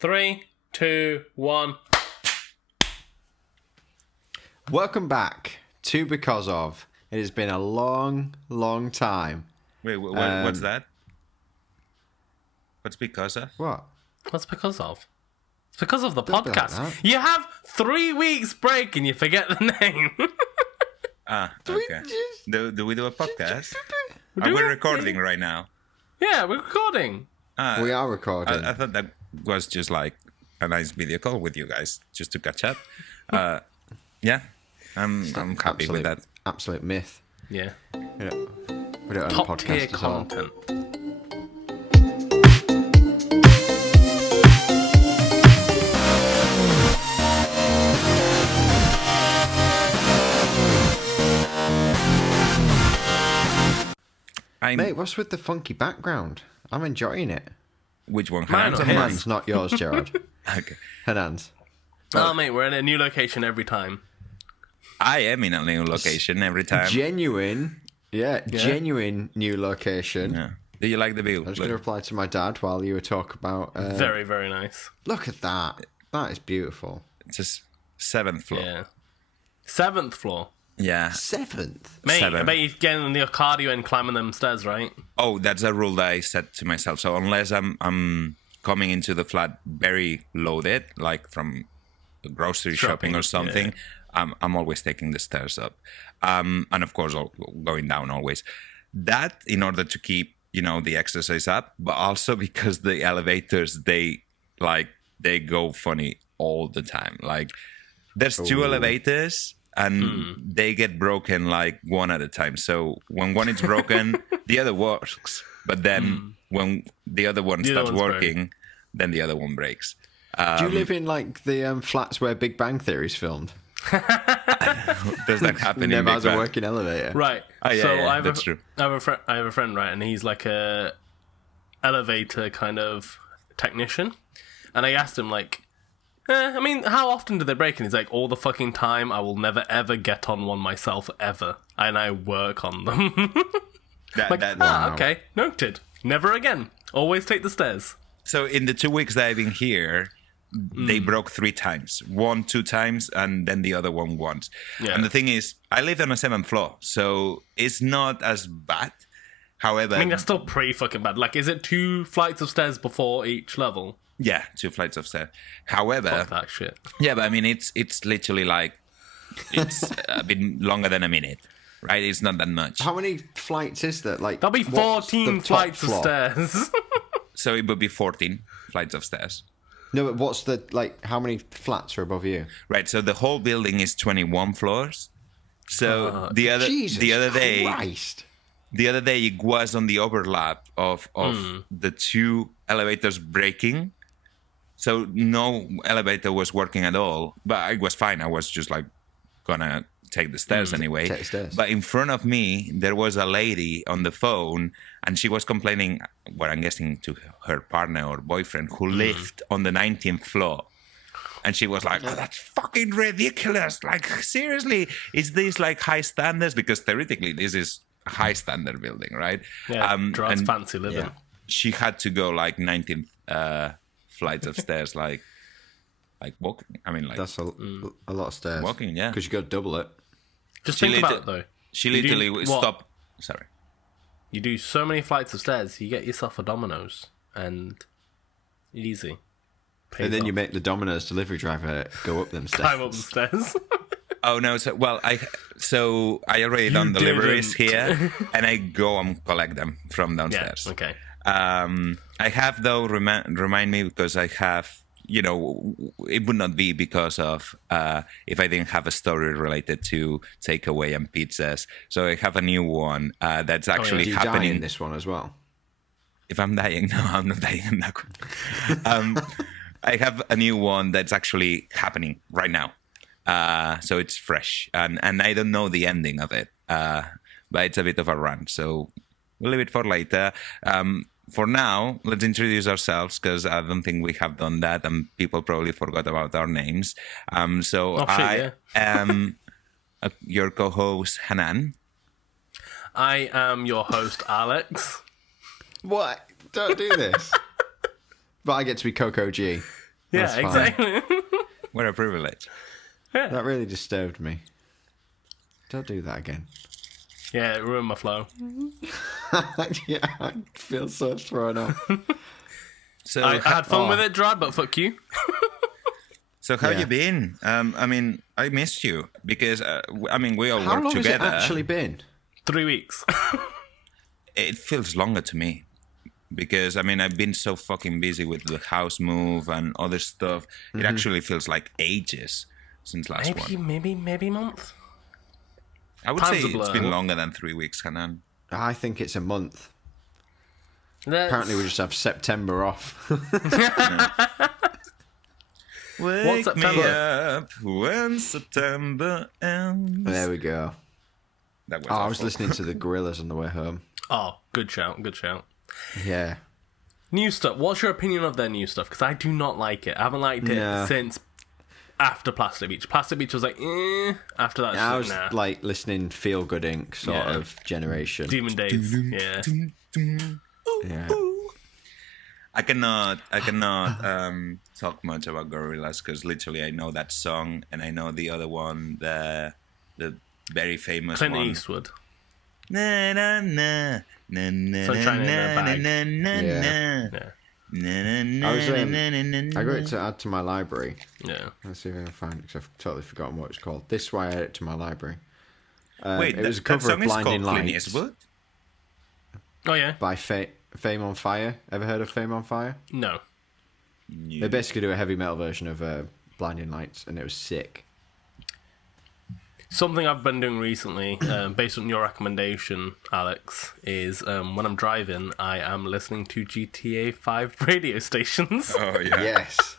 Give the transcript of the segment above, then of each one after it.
3, 2, 1. Welcome back to Because Of. It has been a long, long time. Wait, what's that? What's because of? What? What's because of? It's because of the Don't be like podcast. that. You have 3 weeks break and you forget the name. Okay. Do we do a podcast? Do Are we we? recording right now? Yeah, we're recording. We are recording. I thought that was just like a nice video call with you guys, just to catch up. Yeah, I'm happy with that. Absolute myth. Yeah. We don't own a Top tier podcast at all. content. Mate, what's with the funky background? I'm enjoying it. Which one? Mine or Hannan's or his? mine? Hannan's, not yours, Gerard. Okay. Hannan's. Oh, mate, we're in a new location every time. I am in a new location every time. Genuine new location. Yeah. Do you like the view? I was going to reply to my dad while you were talking about... Very, very nice. Look at that. That is beautiful. It's just 7th floor. Yeah. 7th floor. Yeah. 7th? Mate, I 7. bet you're getting the cardio and climbing them stairs, right? Oh, that's a rule that I set to myself. So unless I'm coming into the flat very loaded, like from grocery shopping or something, I'm always taking the stairs up. And of course, going down always. That in order to keep, the exercise up, but also because the elevators, they go funny all the time. Like there's 2 elevators and they get broken like one at a time. So when one is broken, the other works. But then when the other one starts working, then the other one breaks. Do you live in like the flats where Big Bang Theory is filmed? Does that happen in Never Big has a Bang? working elevator. Right. Oh, yeah, so yeah, that's true. I have a friend, right, and he's like a elevator kind of technician. And I asked him, like, how often do they break? And he's like, all the fucking time. I will never ever get on one myself ever, and I work on them. Okay, noted. Never again. Always take the stairs. So in the 2 weeks that I've been here, they broke 3 times. 1, 2 times, and then the other one once. Yeah. And the thing is, I live on a 7th floor, so it's not as bad. However, I mean, that's still pretty fucking bad. Like, is it 2 flights of stairs before each level? yeah, 2 flights of stairs. However, Fuck that shit. yeah, but I mean, it's literally like it's a bit longer than a minute, right? It's not that much. How many flights is there? Like There'll be what's the 14 top flights floor? of stairs. So it would be 14 flights of stairs. No, but what's the how many flats are above you? Right, so the whole building is 21 floors. So the other day, Christ. the other day it was on the overlap of the 2 elevators breaking. So no elevator was working at all, but it was fine. I was just like gonna take the stairs anyway. Take the stairs. But in front of me, there was a lady on the phone, and she was complaining, what I'm guessing to her partner or boyfriend, who lived on the 19th floor. And she was like, oh, that's fucking ridiculous. Like, seriously, is this like high standards? Because theoretically, this is a high standard building, right? Yeah, Gerard's and fancy living. yeah. she had to go like 19 flights of stairs, like walking. I mean, like That's a lot of stairs. walking, yeah. Because you got to double it. Just She think about lit- it, though. She You do literally what? stopped. Sorry. You do so many flights of stairs, you get yourself a Domino's, and easy. Pays And then you off. make the Domino's delivery driver go up them stairs. Climb up the stairs. Oh no! So I already done deliveries didn't. here, and I go and collect them from downstairs. Yeah, okay. I have though remind me because I have. It would not be because of if I didn't have a story related to takeaway and pizzas. So I have a new one that's actually Do you die happening. in this one as well? If I'm dying, no, I'm not dying in that one. I have a new one that's actually happening right now. So it's fresh. And I don't know the ending of it. But it's a bit of a run. So we'll leave it for later. For now, let's introduce ourselves because I don't think we have done that and people probably forgot about our names. I am your co-host, Hannan. I am your host, Alex. What? Don't do this. But I get to be Coco G. Yeah, That's fine. exactly. What a privilege. That really disturbed me. Don't do that again. Yeah, it ruined my flow. Yeah, I feel so thrown off. So I had fun Oh. with it, Gerard, but fuck you. So how Yeah. you been? I mean, I missed you because we all How work long has together. it actually been? 3 weeks. It feels longer to me because I've been so fucking busy with the house move and other stuff. It actually feels like ages since last one. maybe a month. I would Time's say a blur. it's been longer than 3 weeks, Hannan. I think it's a month. That's- Apparently, we just have September off. Wake September? me up when September ends. There we go. That was Oh, I was awful. listening to the Gorillas on the way home. Oh, good shout, good shout. Yeah. New stuff. What's your opinion of their new stuff? Because I do not like it. I haven't liked it No. since after Plastic Beach. Plastic Beach was like, After that, I it's was like, nah. like listening Feel Good Inc. sort Yeah. of generation. Demon Days. Yeah. Yeah. I cannot talk much about Gorillaz because literally I know that song and I know the other one, the very famous Clint one. Eastwood. Na na na na na Sunshine in a na Bag. na na Yeah. na. Yeah. Na, na, I was, na, na, na, na, I got na. it to add to my library. Yeah. Let's see if I can find it because I've totally forgotten what it's called. This is why I added it to my library. Wait, it was a that cover of song is called Blinding Clint Lights Eastwood? Oh, yeah? by Fame on Fire. Ever heard of Fame on Fire? No. They basically do a heavy metal version of Blinding Lights, and it was sick. Something I've been doing recently, based on your recommendation, Alex, is when I'm driving, I am listening to GTA 5 radio stations. Oh yeah. Yes.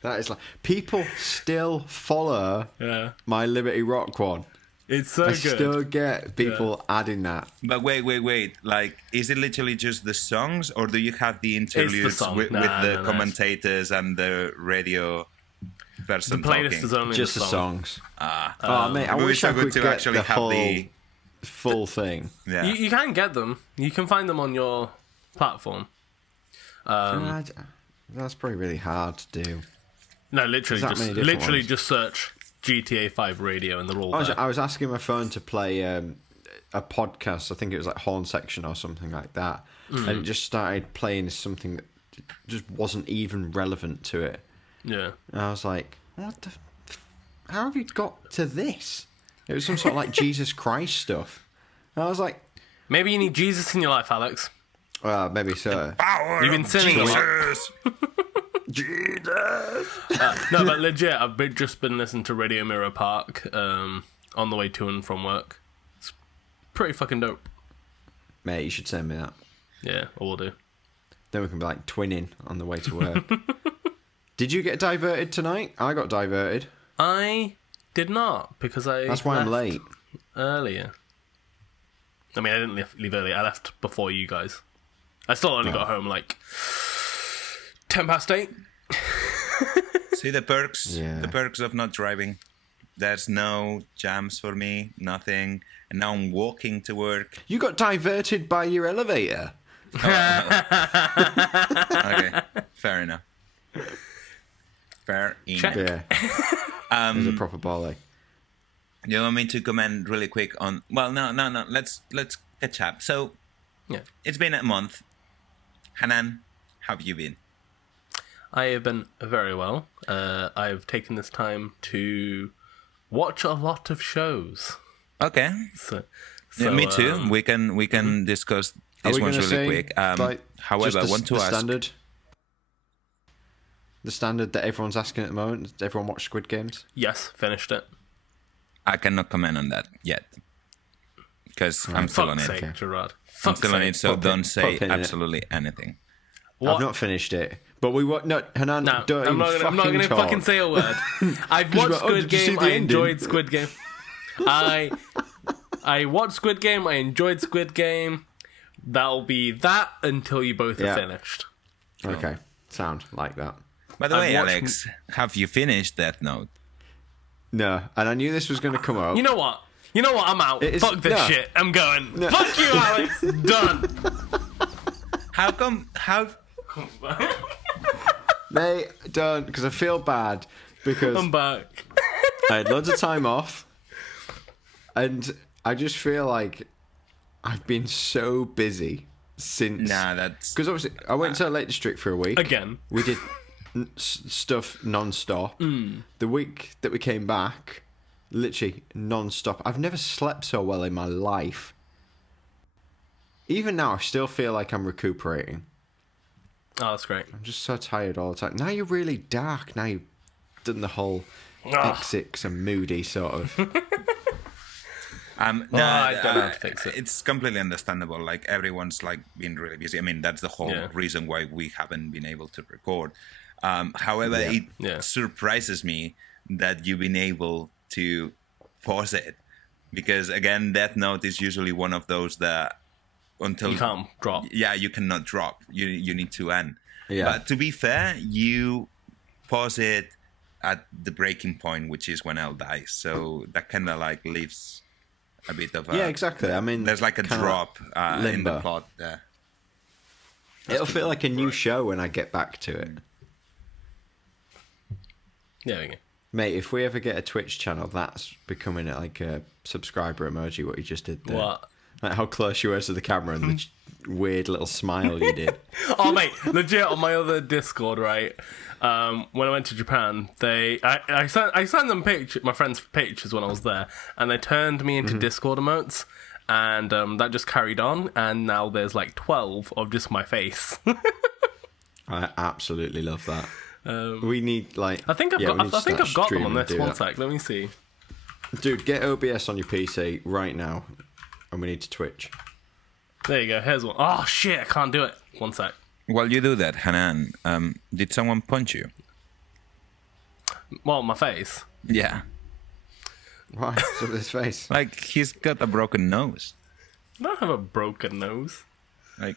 That is like people still follow Yeah. my Liberty Rock one. It's so I good. still get people adding that. But wait. Like, is it literally just the songs, or do you have the interludes song. with, Nah, with the no, commentators and the radio person The playlist talking? is only Just the the song. songs. Ah, Oh mate, I it would be wish so I good could to get actually the have whole the full thing. yeah. You can get them. You can find them on your platform. That's probably really hard to do. No, literally, There's that many different ones. just search GTA 5 radio and they're all there. I was asking my phone to play a podcast. I think it was like Horn Section or something like that, and it just started playing something that just wasn't even relevant to it. Yeah. And I was like, "What the? How have you got to this?" It was some sort of like Jesus Christ stuff. And I was like, Maybe you need Jesus in your life, Alex. "Well, maybe so." Power You've been of sinning a lot. Jesus. Jesus. No, but legit, just been listening to Radio Mirror Park on the way to and from work. It's pretty fucking dope. Mate, you should send me that. Yeah, I will do. Then we can be like twinning on the way to work. Did you get diverted tonight? I got diverted. I did not, because I That's why I'm left late. earlier. I mean, I didn't leave early. I left before you guys. I still only got home like 8:10. See the perks? Yeah. The perks of not driving. There's no jams for me, nothing. And now I'm walking to work. You got diverted by your elevator. Okay, fair enough. Fair enough. Check. Yeah. It was a proper volley. You want me to comment really quick on? Well, no. Let's catch up. So Yeah. it's been a month. Hannan, how have you been? I have been very well. I've taken this time to watch a lot of shows. Okay. So Me too. We can discuss Are this we one's gonna really say, quick. like, However, just I want to the ask. the standard that everyone's asking at the moment? Does everyone watch Squid Games? Yes, finished it. I cannot comment on that yet because I'm still on Fuck's it. sake, Gerard. I'm Fuck's still on sake. it, so Put don't pin in say it. absolutely anything. What? I've not finished it, but we want no Hanan. No, Don't I'm even not gonna talk. fucking say a word. I've watched like, oh, Squid did you see Game. the I ending? enjoyed Squid Game. I watched Squid Game. I enjoyed Squid Game. That'll be that until you both are Yeah. finished. Okay, sound like that. By the I've way, watched- Alex, have you finished Death Note? No, and I knew this was going to come up. You know what? I'm out. It is- Fuck this no. shit. I'm going. Fuck you, Alex. Done. How come? How? They don't, because I feel bad because I'm back. I had loads of time off, and I just feel like I've been so busy since. Nah, that's because obviously I went to Lake District for a week. Again. We did stuff non-stop. The week that we came back, literally non-stop. I've never slept so well in my life. Even now, I still feel like I'm recuperating. Oh, that's great. I'm just so tired all the time. Now you're really dark. Now you've done the whole X6 and moody sort of. I don't have to fix it. It's completely understandable. Like everyone's like been really busy. I mean, that's the whole reason why we haven't been able to record. However, it surprises me that you've been able to pause it, because again, Death Note is usually one of those that until You can't drop. Yeah, you cannot drop. You need to end. Yeah. But to be fair, you pause it at the breaking point, which is when Elle dies. So that kind of like leaves a bit of a... Yeah, exactly. I mean, there's like a drop in the plot there. It'll feel like a new show when I get back to it. There we go. Mate, if we ever get a Twitch channel, that's becoming like a subscriber emoji, what you just did there. What? Like how close you were to the camera and the weird little smile you did. Oh, mate, legit, on my other Discord, right, when I went to Japan, I sent them my friends pictures when I was there, and they turned me into Discord emotes, and that just carried on, and now there's like 12 of just my face. I absolutely love that. We need like... I think I've got them on this. One sec, let me see. Dude, get OBS on your PC right now, and we need to Twitch. There you go, here's one. Oh, shit, I can't do it. One sec. While you do that, Hannan, did someone punch you? Well, my face. Yeah. Why? What's up with his face? Like, he's got a broken nose. I don't have a broken nose. Like,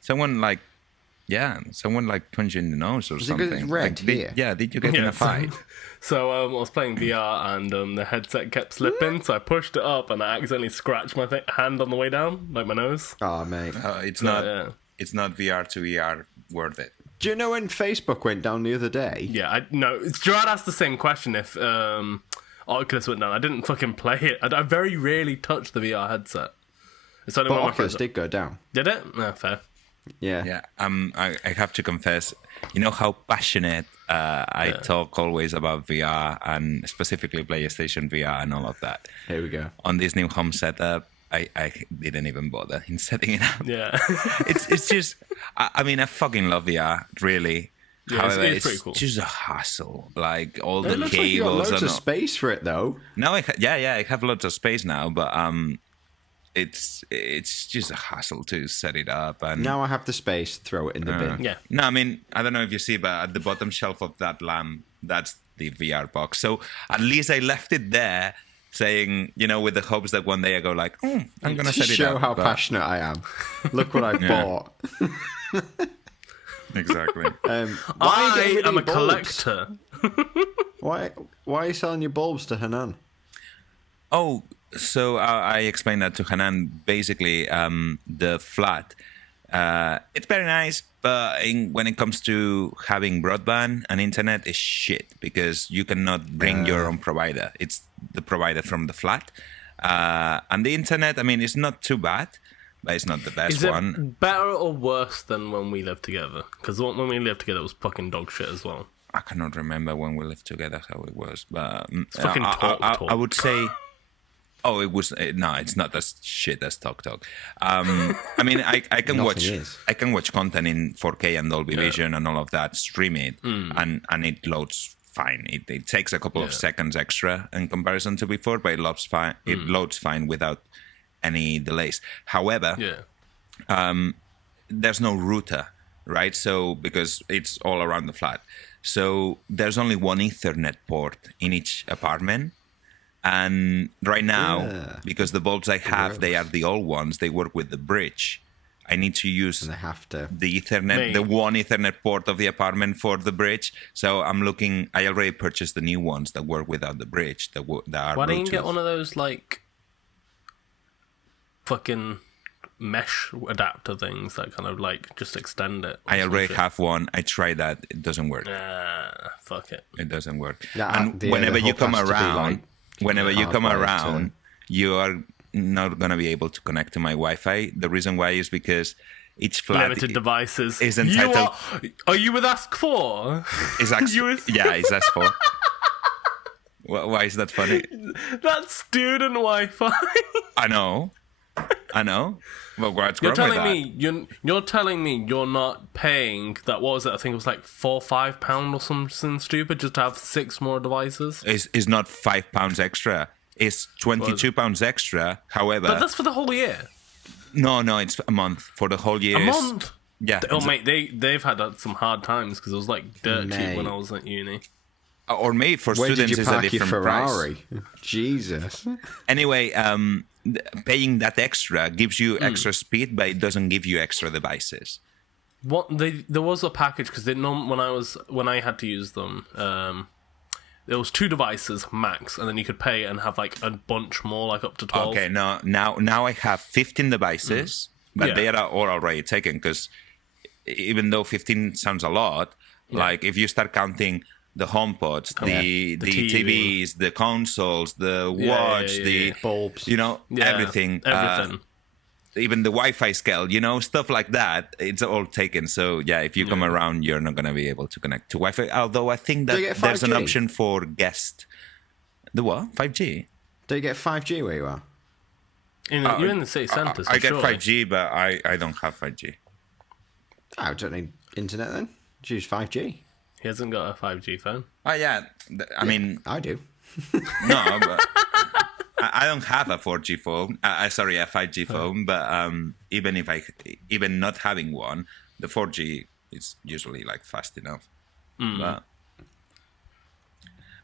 someone punched you in the nose or something. Because it's red here. Did you get in a fight? So I was playing VR and the headset kept slipping, so I pushed it up and I accidentally scratched my hand on the way down, like my nose. Oh, mate. It's not VR to VR worth it. Do you know when Facebook went down the other day? Yeah, Gerard asked the same question if Oculus went down. I didn't fucking play it. I very rarely touch the VR headset. It's only But when my Oculus friends... did go down. Did it? No, fair. Yeah. Yeah. I have to confess, you know how passionate I talk always about VR and specifically PlayStation VR and all of that. Here we go. On this new home setup, I didn't even bother in setting it up. Yeah. It's just, I mean, I fucking love VR, really. Yeah, However, it's it's pretty cool. just a hassle. Like all It the looks like you got cables loads and of space for it, though. now I have lots of space now, but it's just a hassle to set it up. And Now I have the space, throw it in the bin. Yeah. no, I mean, I don't know if you see, but at the bottom shelf of that lamp, that's the VR box. So at least I left it there, saying, with the hopes that one day I go like, I'm gonna To set it show up. how but- passionate I am. Look what I bought. Exactly. Why are you getting I am rid a of bulbs? collector. Why are you selling your bulbs to Hannan? Oh, so I explained that to Hannan. Basically, the flat, it's very nice, but when it comes to having broadband and internet, it's shit because you cannot bring your own provider. It's the provider from the flat. And the internet, I mean, it's not too bad, but it's not the best Is it one. better or worse than when we lived together? Because when we lived together, it was fucking dog shit as well. I cannot remember when we lived together how it was, but fucking talk. I would say... Oh, it was no. It's not as shit as Talk. I mean, I can watch. is. I can watch content in 4K and Dolby Vision and all of that. Stream it, and it loads fine. It takes a couple of seconds extra in comparison to before, but it loads fine. It loads fine without any delays. However, there's no router, right? So because it's all around the flat, so there's only one Ethernet port in each apartment. And right now, because the bulbs I have, they are the old ones, they work with the bridge. I need to use And they have to. the Ethernet, the one Ethernet port of the apartment for the bridge. So I already purchased the new ones that work without the bridge. That are Why don't you Bluetooth. get one of those, like, fucking mesh adapter things that kind of like just extend it. I already have one. I tried that. It doesn't work. Fuck it. It doesn't work. Yeah, and the whenever you hook come has to be, around, like, whenever you come hardwired around, you are not gonna be able to connect to my Wi-Fi. The reason why is because each flat Limited devices. is entitled. Are you with Ask For? Is yeah, it's S4. Why is that funny? That's student Wi-Fi. I know. Well, what's You're wrong with telling that? me you're telling me you're not paying that? What was it? I think it was like £4-5 or something stupid just to have 6 more devices. It's not £5 extra. It's £22 extra. However, But that's for the whole year. no, it's a month for the whole year. A month. Yeah. Oh mate, they've had some hard times because it was like dirt cheap when Mate. I was at uni. Or me for Where students did you is a park your different price. Ferrari? Jesus. Anyway, paying that extra gives you extra speed, but it doesn't give you extra devices. There was a package because when I had to use them, there was 2 devices max, and then you could pay and have like a bunch more, like up to 12. Okay, now I have 15 devices, but Yeah. they are all already taken because even though 15 sounds a lot, like if you start counting the HomePods, the TV. TVs, the consoles, the watch, the bulbs, everything. Everything. Even the Wi-Fi scale, stuff like that, it's all taken. So yeah, if you come around, you're not going to be able to connect to Wi-Fi. Although I think that Do you get there's an 5G? option for guest. The what? 5G? Do you get 5G where you are? You're in the city centre, so I get surely. 5G, but I don't have 5G. I don't need internet then. Just use 5G. He hasn't got a 5G phone. Oh yeah, I mean, I do. no, but I don't have a 4G phone. Sorry, a 5G phone. But even not having one, the 4G is usually like fast enough.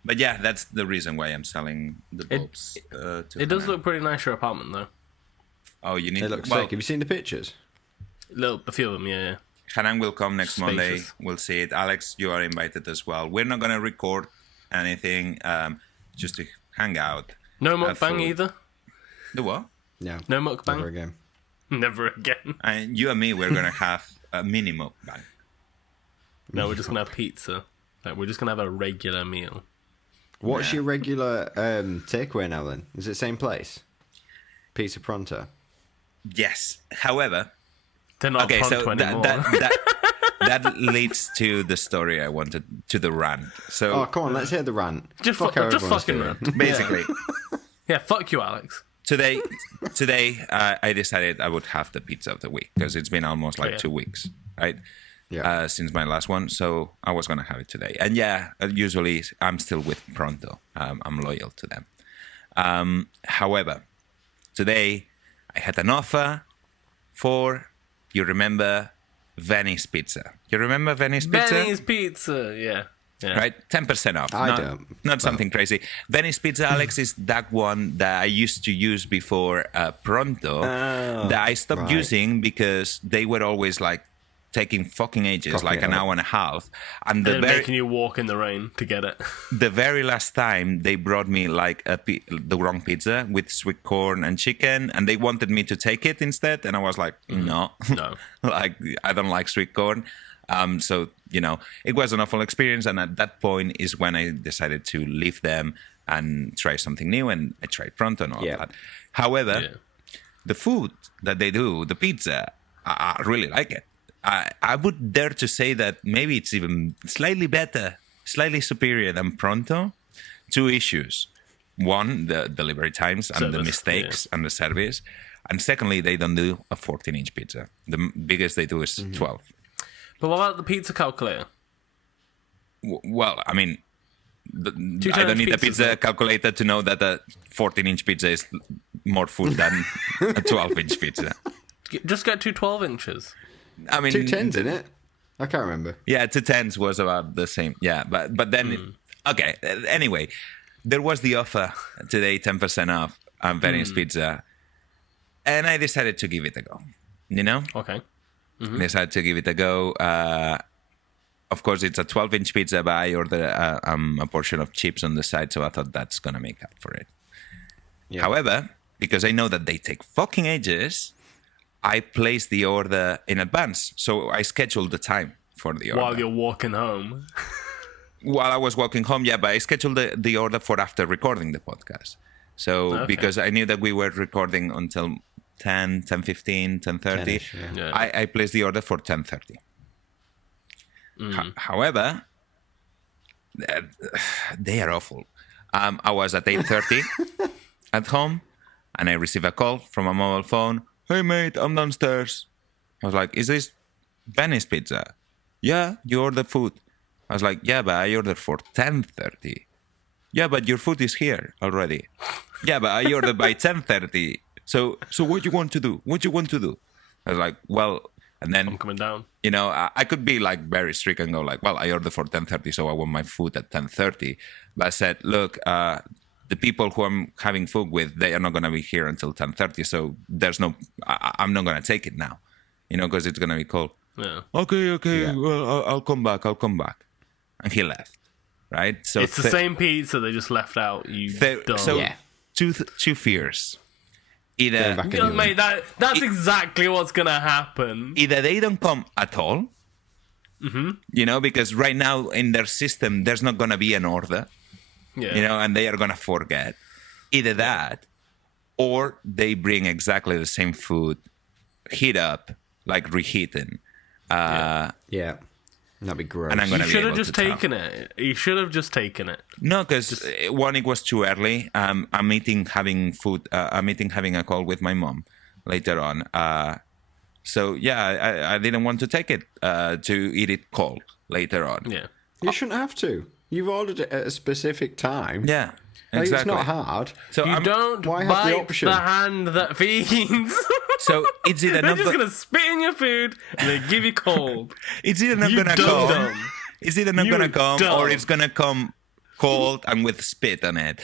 But yeah, that's the reason why I'm selling the bulbs. It does look pretty nice, your apartment, though. Oh, you need. It looks well, sick. Have you seen the pictures? A few of them, yeah. Hannan will come next Monday. Spacious. We'll see it. Alex, you are invited as well. We're not gonna record anything, just to hang out. No have mukbang food. either. The what? No. No mukbang. Never again. Never again. And you and me, we're gonna have a mini mukbang. No, we're just gonna have pizza. Like, we're just gonna have a regular meal. What's your regular takeaway now then? Is it same place? Pizza Pronto. Yes. However, They're not okay, pronto so anymore. that leads to the story I wanted, to the rant. So Oh, come on, let's hear the rant. just Fuck how just everyone's fucking doing. run. basically, Yeah, fuck you, Alex. today, I decided I would have the pizza of the week because it's been almost like 2 weeks, right? Yeah. Since my last one, so I was gonna have it today. And yeah, usually I'm still with Pronto. I'm loyal to them. However, today I had an offer for, you remember, Venice Pizza. You remember Venice Pizza? Benny's Pizza, yeah. Right, 10% off. I not, don't. Not something crazy. Venice Pizza, Alex, is that one that I used to use before Pronto that I stopped right. using because they were always like taking fucking ages, Fucking like an hell. hour and a half. And They're making you walk in the rain to get it. the very last time they brought me like the wrong pizza with sweet corn and chicken, and they wanted me to take it instead, and I was like, no, No. like I don't like sweet corn. So it was an awful experience, and at that point is when I decided to leave them and try something new, and I tried Pronto and all that. However, the food that they do, the pizza, I really like it. I would dare to say that maybe it's even slightly better, slightly superior than Pronto. 2 issues. One, the delivery times and the Service, mistakes and the service. And secondly, they don't do a 14-inch pizza. The biggest they do is 12. But what about the pizza calculator? Well, I mean, I 2 don't need a pizzas, pizza though. calculator to know that a 14-inch pizza is more food than a 12-inch pizza. Just get 2 12 inches. I mean, 2 10s in it? I can't remember. Yeah, 2 10s was about the same. Yeah, but then, okay. Anyway, there was the offer today, 10% off on Venice Pizza, and I decided to give it a go. Okay. Decided to give it a go. Of course, it's a 12-inch pizza, but I ordered a portion of chips on the side, so I thought that's gonna make up for it. Yeah. However, because I know that they take fucking ages, I placed the order in advance. So I scheduled the time for the order. While you're walking home. While I was walking home, yeah, but I scheduled the order for after recording the podcast. So because I knew that we were recording until 10, 10:15, 10:30, 10-ish, yeah. Yeah. I placed the order for 10:30. However, they are awful. I was at 8:30 at home, and I received a call from a mobile phone. Hey, mate, I'm downstairs. I was like, is this Benny's Pizza? Yeah, you ordered food. I was like, yeah, but I ordered for 10:30. Yeah, but your food is here already. Yeah, but I ordered by 10:30. So what you want to do? What you want to do? I was like, well, and then I'm coming down. you know, I could be like very strict and go like, well, I ordered for 10:30, so I want my food at 10:30. But I said, look, the people who I'm having food with, they are not going to be here until 10:30, so I'm not going to take it now, you know, because it's going to be cold. Yeah. Okay, Yeah. well, I'll come back. And he left, right? So It's the same pizza they just left out. You dumb. so Yeah. two fears. Either Back Yeah, anyway. mate, that's exactly what's gonna happen. either they don't come at all, you know, because right now in their system there's not gonna be an order, Yeah. you know, and they are gonna forget. Either that, or they bring exactly the same food, heat up, like reheating. Yeah. That'd be gross. And I'm You gonna be should have able just to tell. taken it. You should have just taken it. No, because one, it was too early. I'm eating, having food. I'm eating, having a call with my mom later on. So yeah, I didn't want to take it to eat it cold later on. Yeah. You shouldn't have to. You've ordered it at a specific time. Yeah, Like, exactly. It's not hard. So You don't why have the bite option? the hand that feeds. So it's either They're not. just gonna spit in your food and they give you cold. It's either not You gonna dumb come. dumb. It's either not You gonna come, dumb. or it's gonna come cold and with spit on it.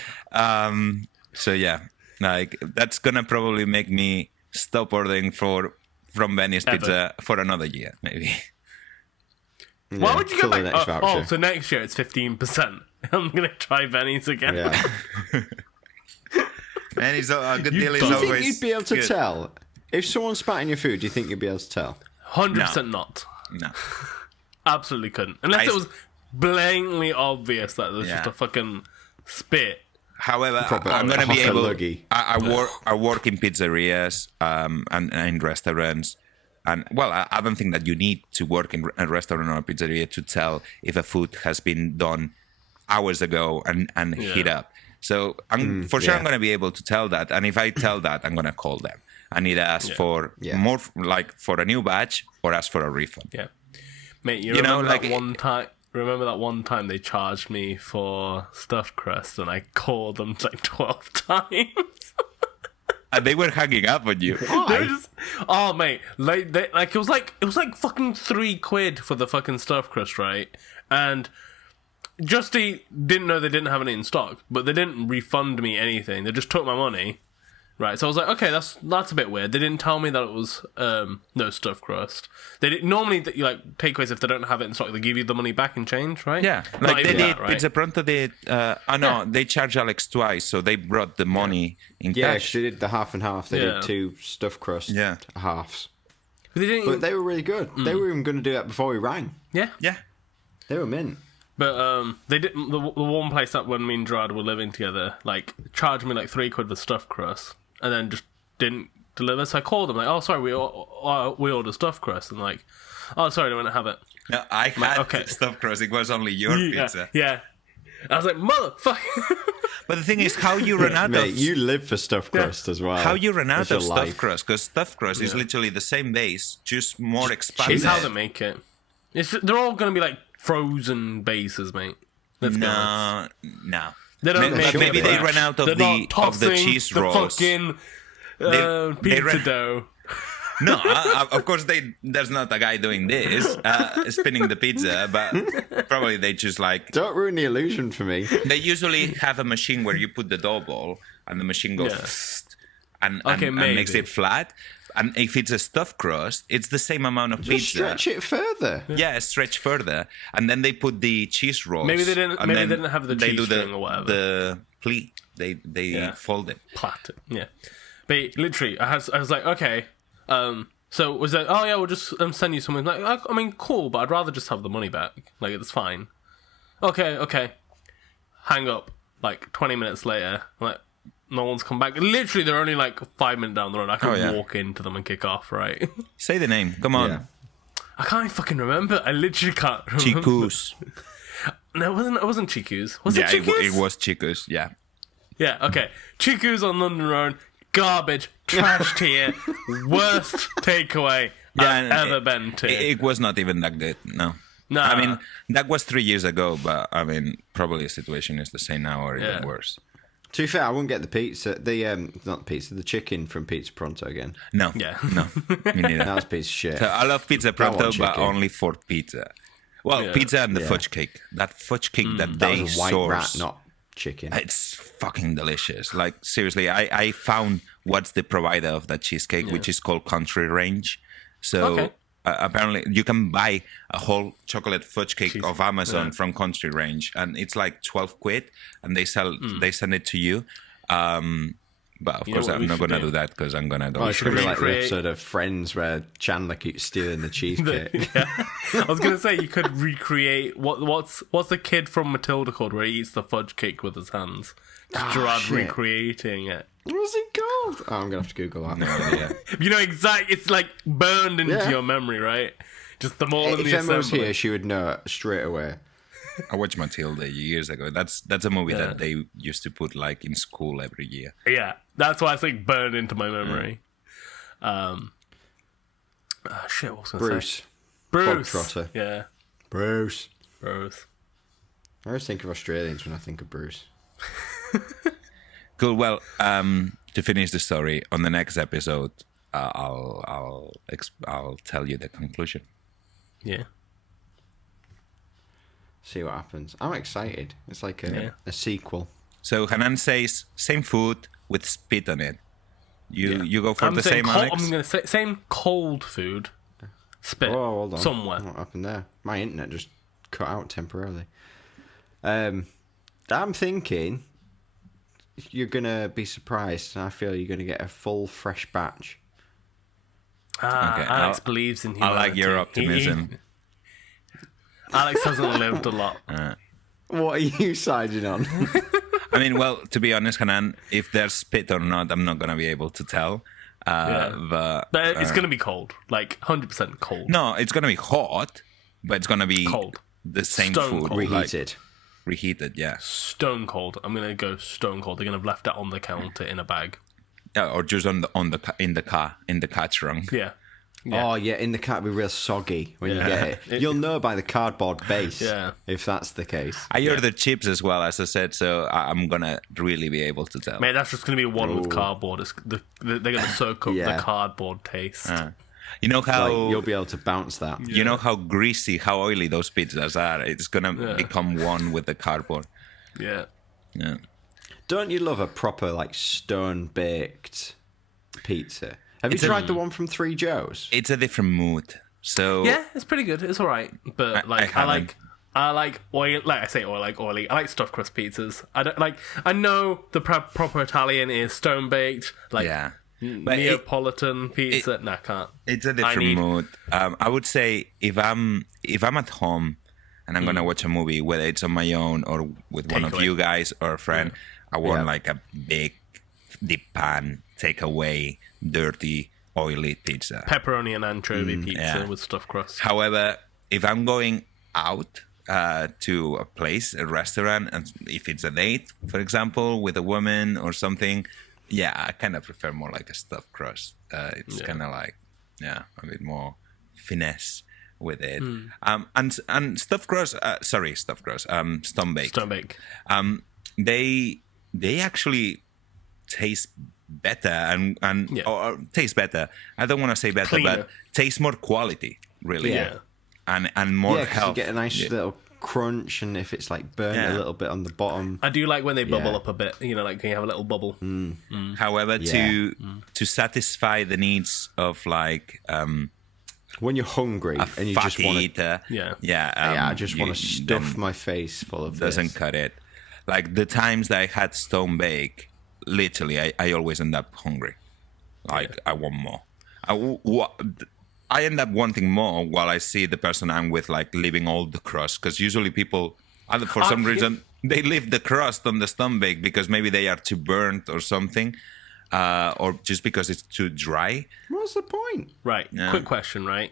So yeah, like that's gonna probably make me stop ordering from Benny's Ever. Pizza for another year, maybe. Why would you go till the back? next voucher. So next year it's 15%. I'm gonna try Benny's again. Yeah. Benny's a good deal is don't Do you always. think you'd be able to good. tell? If someone spat in your food, do you think you'd be able to tell? 100% not. No. Absolutely couldn't. Unless I- it was blatantly obvious that there's just Yeah. a fucking spit. However, Proper I'm gonna be hot able. luggy. I work in pizzerias and in restaurants, and well, I don't think that you need to work in a restaurant or a pizzeria to tell if a food has been done hours ago and heat up. So I'm for sure yeah. I'm gonna be able to tell that, and if I tell that, I'm gonna call them. I need to ask for Yeah. more, like for a new batch, or ask for a refund. Yeah. Mate, you know, remember like- that one time? Remember that one time they charged me for stuffed crust and I called them like 12 times? And they were hanging up on you. They were just, oh mate, it was like fucking £3 for the fucking stuffed crust, right? And Justy didn't know they didn't have any in stock, but they didn't refund me anything. They just took my money, right? So I was like, okay, that's a bit weird. They didn't tell me that it was no stuffed crust. They didn't normally like takeaways, if they don't have it in stock, they give you the money back and change, right? Yeah, Not like they even did. that, right? Pizza Pronto did. They charged Alex twice, so they brought the money in Yeah, cash. she did the half and half. They Yeah. did 2 stuffed crust halves. They didn't. But they were really good. They were even going to do that before we rang. yeah. Yeah, They were mint. But they didn't. The one place that when me and Gerard were living together, like charged me like £3 for stuffed crust, and then just didn't deliver. So I called them like, "Oh, sorry, we ordered stuffed crust," and like, "Oh, sorry, they didn't have it." no, I had okay. stuffed crust. It was only your pizza. Yeah. I was like, "Motherfucker!" But the thing is, how you run out Mate, of you live for stuffed crust as well. how you run out That's of your stuffed life. crust, because stuffed crust is literally the same base, just more expanded. It's how they make it. They're all gonna be like frozen bases, mate. Let's be honest. No. They don't Maybe make maybe it they fresh. run out of They're the not tossing cheese the rolls. fucking They pizza ran- dough. No, of course there's not a guy doing this, spinning the pizza, but probably they just like Don't ruin the illusion for me. they usually have a machine where you put the dough ball and the machine goes and Okay, makes maybe. it flat. And if it's a stuffed crust, it's the same amount of Just pizza. stretch it further. Yeah, stretch further, and then they put the cheese rolls. Maybe they didn't- and maybe then they didn't have the they cheese do string or whatever. The pleat, they Yeah. fold it. Plait. Yeah. But literally, I was like, okay, So was like, oh yeah, we'll just send you something. Like, I mean, cool, but I'd rather just have the money back. Like, it's fine. Okay. Hang up. Like 20 minutes later, like no one's come back. Literally, they're only like 5 minutes down the road. I can walk into them and kick off, right? Say the name. Come on. Yeah. I can't even fucking remember. I literally can't remember. Chiku's. No, it wasn't Chiku's. Was it Chiku's? It was Chiku's. Yeah. Yeah, okay. Chiku's on London Road. Garbage. Trash tier. Worst takeaway I've ever been to. It was not even that good, no. No. I mean, that was 3 years ago, but I mean, probably the situation is the same now or even worse. To be fair, I wouldn't get the pizza. Not the pizza, the chicken from Pizza Pronto again. No. Yeah. No. Me neither. That was a piece of shit. So I love Pizza Pronto, but chicken. only for pizza. Well, pizza and the fudge cake. That fudge cake that That they was a white source. rat, not chicken. It's fucking delicious. Like, seriously, I found what's the provider of that cheesecake, which is called Country Range. So apparently you can buy a whole chocolate fudge cake of Amazon from Country Range, and it's like 12 quid, and they send it to you. But of course, I'm not going to do that because I'm going to go. Oh, it should be like the episode of Friends where Chandler keeps stealing the cheesecake. I was gonna say you could recreate what's the kid from Matilda called where he eats the fudge cake with his hands? Gerard recreating it. What's it called? Oh, I'm going to have to Google that. No idea. You know exactly. It's like burned into your memory, right? Just the more. If Emma was here, she would know it straight away. I watched Matilda years ago. That's a movie that they used to put like in school every year. Yeah, that's why it's like burned into my memory. Shit, what was I gonna say? Bruce. Trotter. Yeah, Bruce. I always think of Australians when I think of Bruce. Cool. Well, to finish the story, on the next episode, I'll tell you the conclusion. Yeah. See what happens. I'm excited. It's like a sequel. So Hannan says same food with spit on it. You go for the same, Alex? I'm going to say same cold food. Spit. Oh, hold on. Somewhere. What happened there? My internet just cut out temporarily. I'm thinking you're going to be surprised. I feel you're going to get a full fresh batch. Okay, Alex believes in humanity. I like your optimism. Alex hasn't lived a lot. What are you siding on? I mean, well, to be honest, Hannan, if there's spit or not, I'm not going to be able to tell. But it's going to be cold. Like, 100% cold. No, it's going to be hot, but it's going to be cold. The same Stone food. cold. Reheated. Reheated, yeah. Stone cold. I'm going to go stone cold. They're going to have left it on the counter in a bag. Yeah, or just in the car trunk. Yeah. Oh, yeah, in the car, it'll be real soggy when you get it. You'll know by the cardboard base if that's the case. I ordered chips as well, as I said, so I'm going to really be able to tell. Mate, that's just going to be one with cardboard. They're going to soak up the cardboard taste. You know how... Like, you'll be able to bounce that. You know how greasy, how oily those pizzas are? It's going to become one with the cardboard. Yeah. Don't you love a proper, like, stone-baked pizza? Have you tried the one from Three Joe's? It's a different mood. So yeah, it's pretty good. It's all right, but I like oil. Like I say, oily. I like stuffed crust pizzas. I don't like. I know the proper Italian is stone baked, like Neapolitan pizza. I can't. It's a different mood. I would say if I'm at home and I'm gonna watch a movie, whether it's on my own or with one of you guys or a friend, I want like a big, deep pan takeaway. Dirty, oily pizza. Pepperoni and anchovy pizza with stuffed crust. However, if I'm going out to a place, a restaurant, and if it's a date, for example, with a woman or something, I kind of prefer more like a stuffed crust. It's kind of like, a bit more finesse with it. And stuffed crust, stone bake. They actually taste better or taste better. I don't want to say better, cleaner. But taste more quality, really. And more health. You get a nice little crunch, and if it's like burnt a little bit on the bottom. I do like when they bubble up a bit. You know, like when you have a little bubble. However, to satisfy the needs of like when you're hungry and you just want to, I just want to stuff my face full of doesn't this. Cut it. Like the times that I had stone bake. Literally, I always end up hungry. Like, I want more. I end up wanting more while I see the person I'm with like leaving all the crust, because usually people, for some reason, they leave the crust on the stomach because maybe they are too burnt or something, or just because it's too dry. What's the point? Right. Yeah. Quick question, right?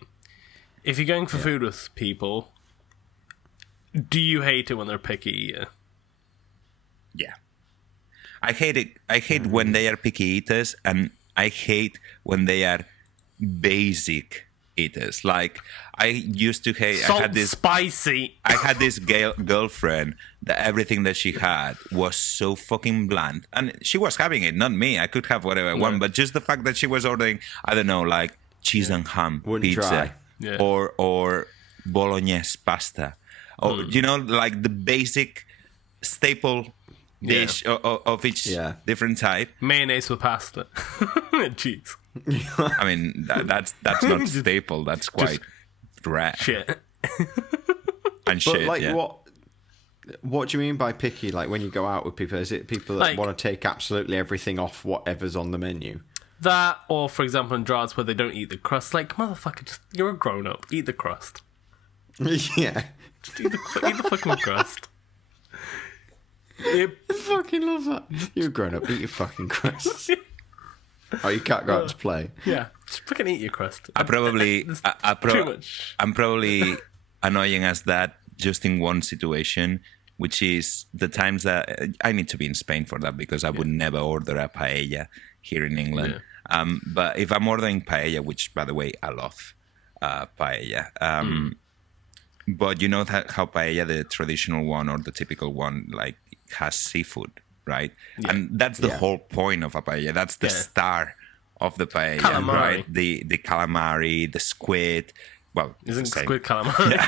If you're going for food with people, do you hate it when they're picky eater? Yeah. I hate it. I hate when they are picky eaters, and I hate when they are basic eaters. Like, I used to hate. Spicy. I had this girlfriend that everything that she had was so fucking bland, and she was having it, not me. I could have whatever I want, but just the fact that she was ordering, I don't know, like cheese and ham pizza, or bolognese pasta, or like the basic staple dish of each different type. Mayonnaise with pasta. Cheese. I mean, that's not staple. That's quite rare. Shit. And But like, what do you mean by picky? Like, when you go out with people, is it people that want to take absolutely everything off whatever's on the menu? That, or for example, in Gerard's where they don't eat the crust. Like, motherfucker, you're a grown up. Eat the crust. Yeah. Just eat the fucking crust. I fucking love that. You're a grown up. Eat your fucking crust. Oh, you can't go out to play. Yeah, just fucking eat your crust. I'm probably annoying as that just in one situation, which is the times that I need to be in Spain for that, because I would never order a paella here in England. Yeah. But if I'm ordering paella, which by the way I love paella, but you know how paella, the traditional one or the typical one, like has seafood, right? Yeah. And that's the whole point of a paella. That's the star of the paella, calamari. Right? The calamari, the squid. Well, isn't squid calamari? Yeah.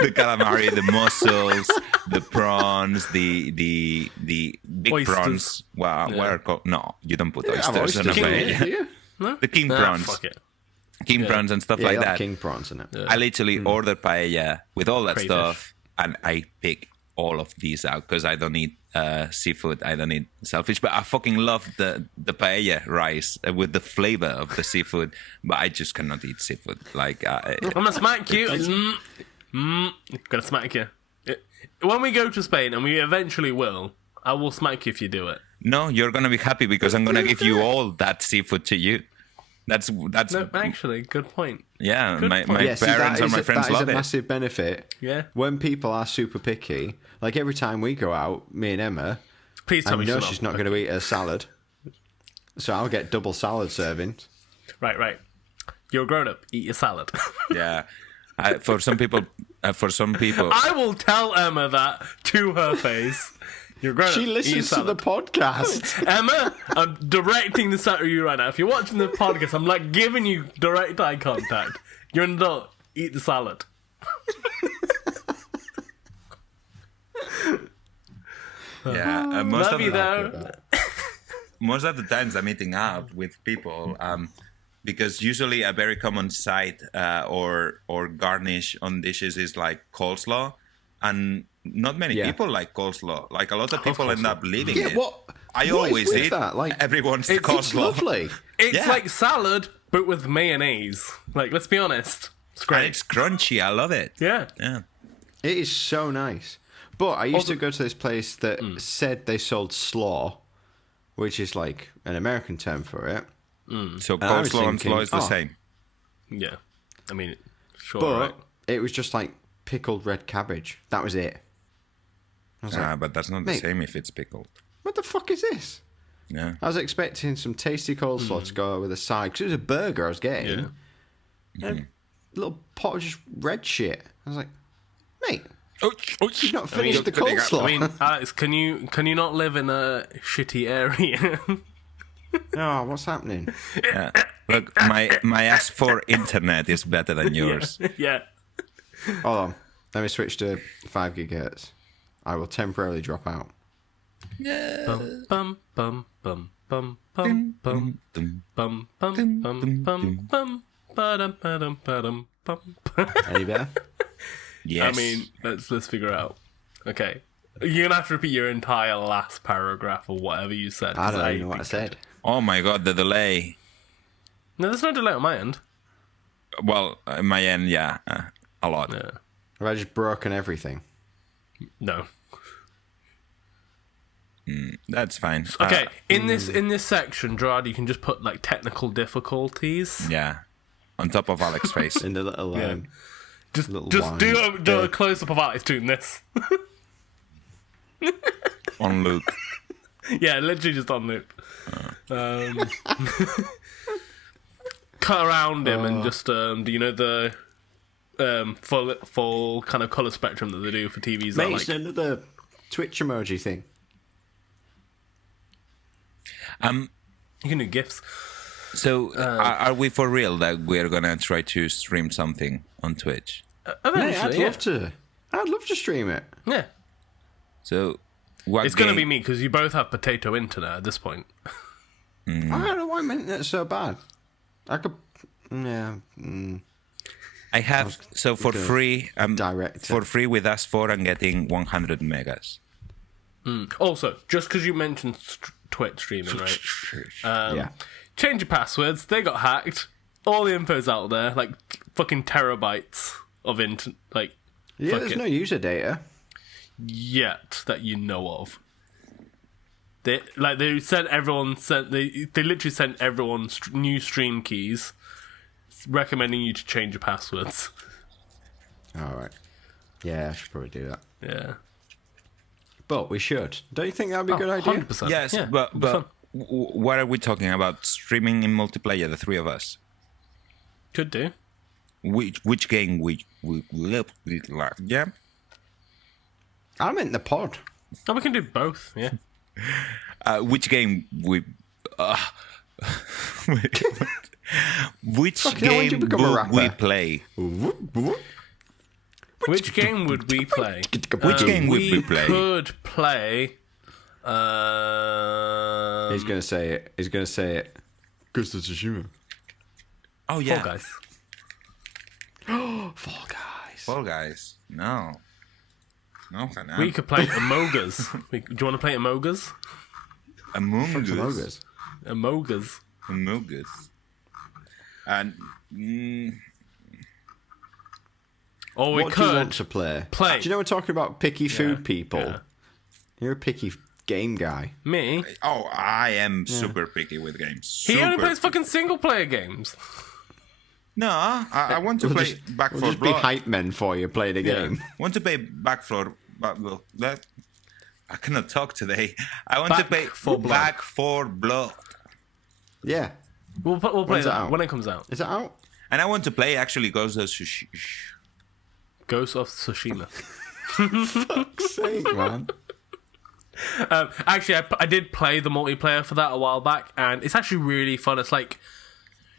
The calamari, the mussels, the prawns, the big oysters. prawns. Well, what are called? No, you don't put oysters in a King, paella. No? The king prawns. Fuck it. King prawns and stuff like that. King prawns in it. Yeah. I literally order paella with all that Crayfish. stuff, and I pick all of these out because I don't eat seafood. I don't eat shellfish, but I fucking love the paella rice with the flavor of the seafood. But I just cannot eat seafood. Like I'm gonna smack you. Gonna smack you. When we go to Spain, and we eventually will, I will smack you if you do it. no, you're gonna be happy because I'm gonna give you all that seafood to you. That's No, actually, good point. yeah. Good My point. parents or my friends that love is a it. massive benefit. Yeah. When people are super picky, like every time we go out, me and Emma, Please tell I me know she's not going to eat a salad, so I'll get double salad servings. Right. You're a grown up. Eat your salad. Yeah. For some people, I will tell Emma that to her face. You're grown up. She Eat your listens to the salad. podcast. Emma, I'm directing this at you right now. If you're watching the podcast, I'm like giving you direct eye contact. You're an adult. Eat the salad. yeah. Love you though. Most of the times I'm eating out with people, because usually a very common side or garnish on dishes is like coleslaw, and not many people like coleslaw. Like a lot of people end up leaving it. I always is with eat that? Like, everyone's it's coleslaw. lovely. It's like salad, but with mayonnaise. Like, let's be honest. It's And great. it's crunchy. I love it. Yeah. Yeah. It is so nice. But I used to go to this place that said they sold slaw, which is like an American term for it. So I was coleslaw and thinking, slaw is the same. Yeah. I mean, sure. But right. it was just like pickled red cabbage. That was it. I was like, But that's not mate. the same if it's pickled. what the fuck is this? Yeah. I was expecting some tasty coleslaw to go with a side, because it was a burger I was getting. Yeah. A little pot of just red shit. I was like, mate, Oh, you've not finished the coleslaw. I mean, Alex, can you not live in a shitty area? Oh, what's happening? yeah. Look, my S4 internet is better than yours. Yeah. Hold on. Let me switch to 5 gigahertz. I will temporarily drop out. Bum bum bum bum bum bum bum bum bum bum bum bum ba-dum ba-dum ba-dum bum. Any better? Yes. I mean, let's figure it out. Okay. You're gonna have to repeat your entire last paragraph or whatever you said. I don't even know what I said. Oh my god, the delay. No, there's no delay on my end. Well, in my end, yeah, a lot. Yeah. Have I just broken everything? No. That's fine. Okay, in this section, Gerard, you can just put like technical difficulties. Yeah, on top of Alex's face. In the little Just little do line. a close up of Alex doing this. On loop. Yeah, literally just on loop. Cut around him and just do you know the full kind of color spectrum that they do for TVs? Mate, That, it's like, another Twitch emoji thing. you can do gifs. So, are we for real that we're gonna try to stream something on Twitch? Mate, Eventually, I'd love to. I'd love to stream it. yeah. So, what It's gonna be me because you both have potato internet at this point. I don't know why my internet's so bad. I could. Yeah. I have so for Okay. free. Direct For it. free with us 4, I'm getting 100 megas. Also, just because you mentioned Twitch streaming, right? Yeah. Change your passwords. They got hacked. All the info's out there, like fucking terabytes of like Yeah, there's fucking- no user data. yet that you know of. They literally sent everyone new stream keys, recommending you to change your passwords. All right. Yeah, I should probably do that. Yeah, But we should. Don't you think that'd be a good idea? 100%. Yes, Yeah, but it'd be fun. what are we talking about? Streaming in multiplayer, the three of us. Could do. Which game we like? Yeah. I'm in the pod. Oh, we can do both. Yeah. Which game we? Which Fucking hell, when did game you become a would rapper? we play? Which game would we play? Which game would we play? Could play. He's gonna say it. He's gonna say it. Ghost of Tsushima. Oh yeah, Fall Guys. Fall Guys. Fall Guys. No. No, Hannan. We could play Amogus. Do you want to play Amogus? Among Us. Amogus. Amogus. Among Us. And Or we What do you could want to play? play. Do you know we're talking about picky food people? yeah. You're a picky game guy. Me. I am super picky with games. He only Super plays fucking single player games. No, I want to We'll play just, Back we'll 4 just be Blood. hype men for you playing a game. Want to play Back 4 Blood. That I cannot talk today. I want to Back play 4 Blood. Back 4 Blood. Yeah. We'll play When's it that out? when it comes out. Is it out? And I want to play actually Ghost of Tsushima. Ghost of Tsushima. Sake, man. Actually, I did play the multiplayer for that a while back, and it's actually really fun. It's like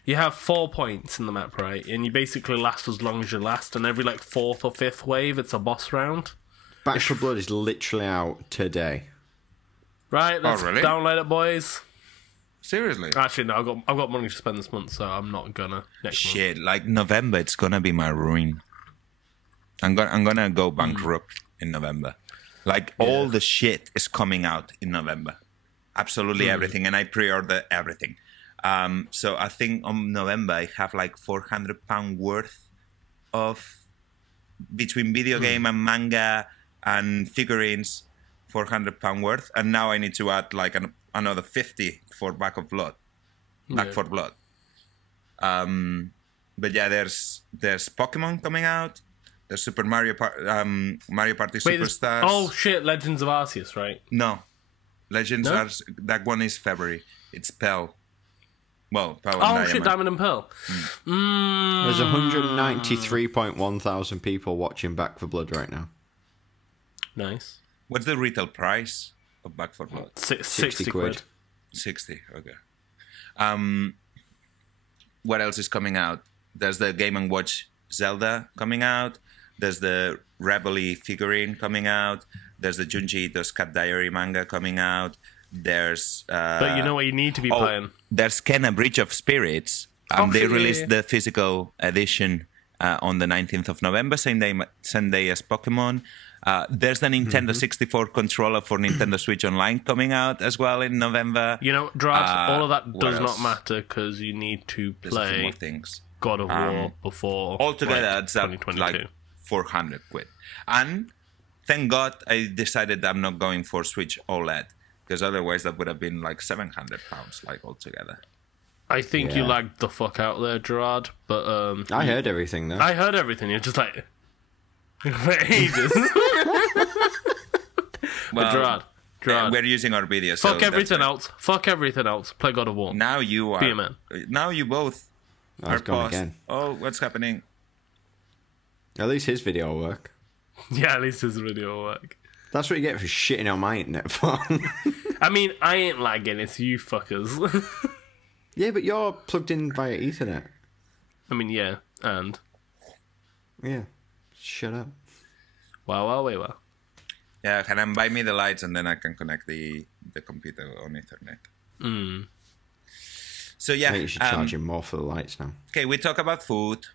you have 4 points in the map, right? And you basically last as long as you last, and every like 4th or 5th wave, it's a boss round. Back 4 Blood is literally out today. Right? Let's really? download it, boys. Seriously? Actually, no, I've got money to spend this month, so I'm not gonna next month. Shit, like November, it's gonna be my ruin. I'm gonna go bankrupt in November. Like all the shit is coming out in November, absolutely everything, and I pre-order everything. So I think on November I have like £400 worth of between video game and manga and figurines, £400 worth, and now I need to add like another 50 for Back 4 Blood. But yeah, there's Pokemon coming out. There's Super Mario Mario Party Wait, Superstars. oh shit, Legends of Arceus, right? No, Legends No? are that one is February. It's Pearl. Well, Pearl and Oh Diamond. shit, Diamond and Pearl. There's 193.1 thousand people watching Back 4 Blood right now. Nice. What's the retail price of Back 4 Blood? 60 quid. 60. Okay. What else is coming out? There's the Game & Watch Zelda coming out. There's the Rebelly figurine coming out. There's the Junji Ito's Cat Diary manga coming out. There's But you know what you need to be playing? There's Kenna Bridge of Spirits. They shit, released yeah. the physical edition on the 19th of November, same day as Pokemon. There's the Nintendo 64 controller for Nintendo Switch Online coming out as well in November. You know, Gerard, all of that what does not else? matter because you need to There's a few play more things. God of War before Altogether, like, it's up 2022. like 400 quid. And thank God I decided I'm not going for Switch OLED, because otherwise that would have been like £700 like altogether. I think you Yeah. lagged the fuck out there, Gerard. But I heard everything though. I heard everything. You're just like for ages. Well, Gerard, we're using our video. so fuck that's everything why- else. Fuck everything else. Play God of War. Now you are. Be a man. Now you both Oh, are it's gone paused. again. Oh, what's happening? At least his video will work. Yeah, at least this video will work. That's what you get for shitting on my internet phone. I mean, I ain't lagging. It's you fuckers. Yeah, but you're plugged in via Ethernet. I mean, yeah, and Yeah. Shut up. wow. Yeah, Hannan, buy me the lights and then I can connect the computer on Ethernet. So I yeah, think you should charge him more for the lights now. okay, we talk about food.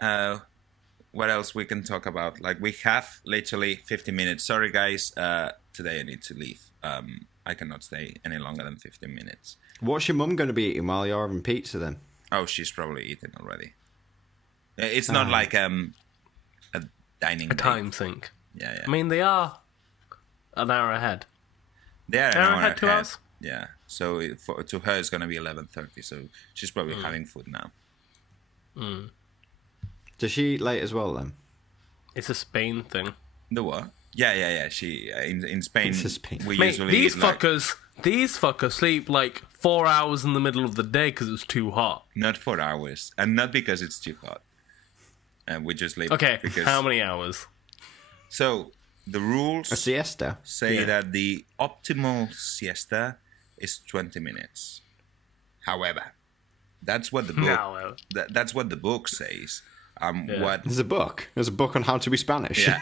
What else we can talk about? Like we have literally 50 minutes. Sorry guys, today I need to leave. I cannot stay any longer than 15 minutes. What's your mum going to be eating while you're having pizza then? Oh, she's probably eaten already. It's not like a dining A date. time sink. Yeah. I mean, they are an hour ahead. They are an hour hour ahead, 2 hours? Yeah. So to her it's gonna be 11:30. So she's probably having food now. Does she eat late as well then? It's a Spain thing. The what? Yeah. She in Spain. It's a Spain. We Mate, usually these eat, like, fuckers sleep like 4 hours in the middle of the day because it's too hot. not 4 hours, and not because it's too hot. And we just leave. Okay, Because, how many hours? So the rules A siesta? say that the optimal siesta is 20 minutes. However, that's what the book. No. That's what the book says. Yeah. What There's a book. There's a book on how to be Spanish. Yeah.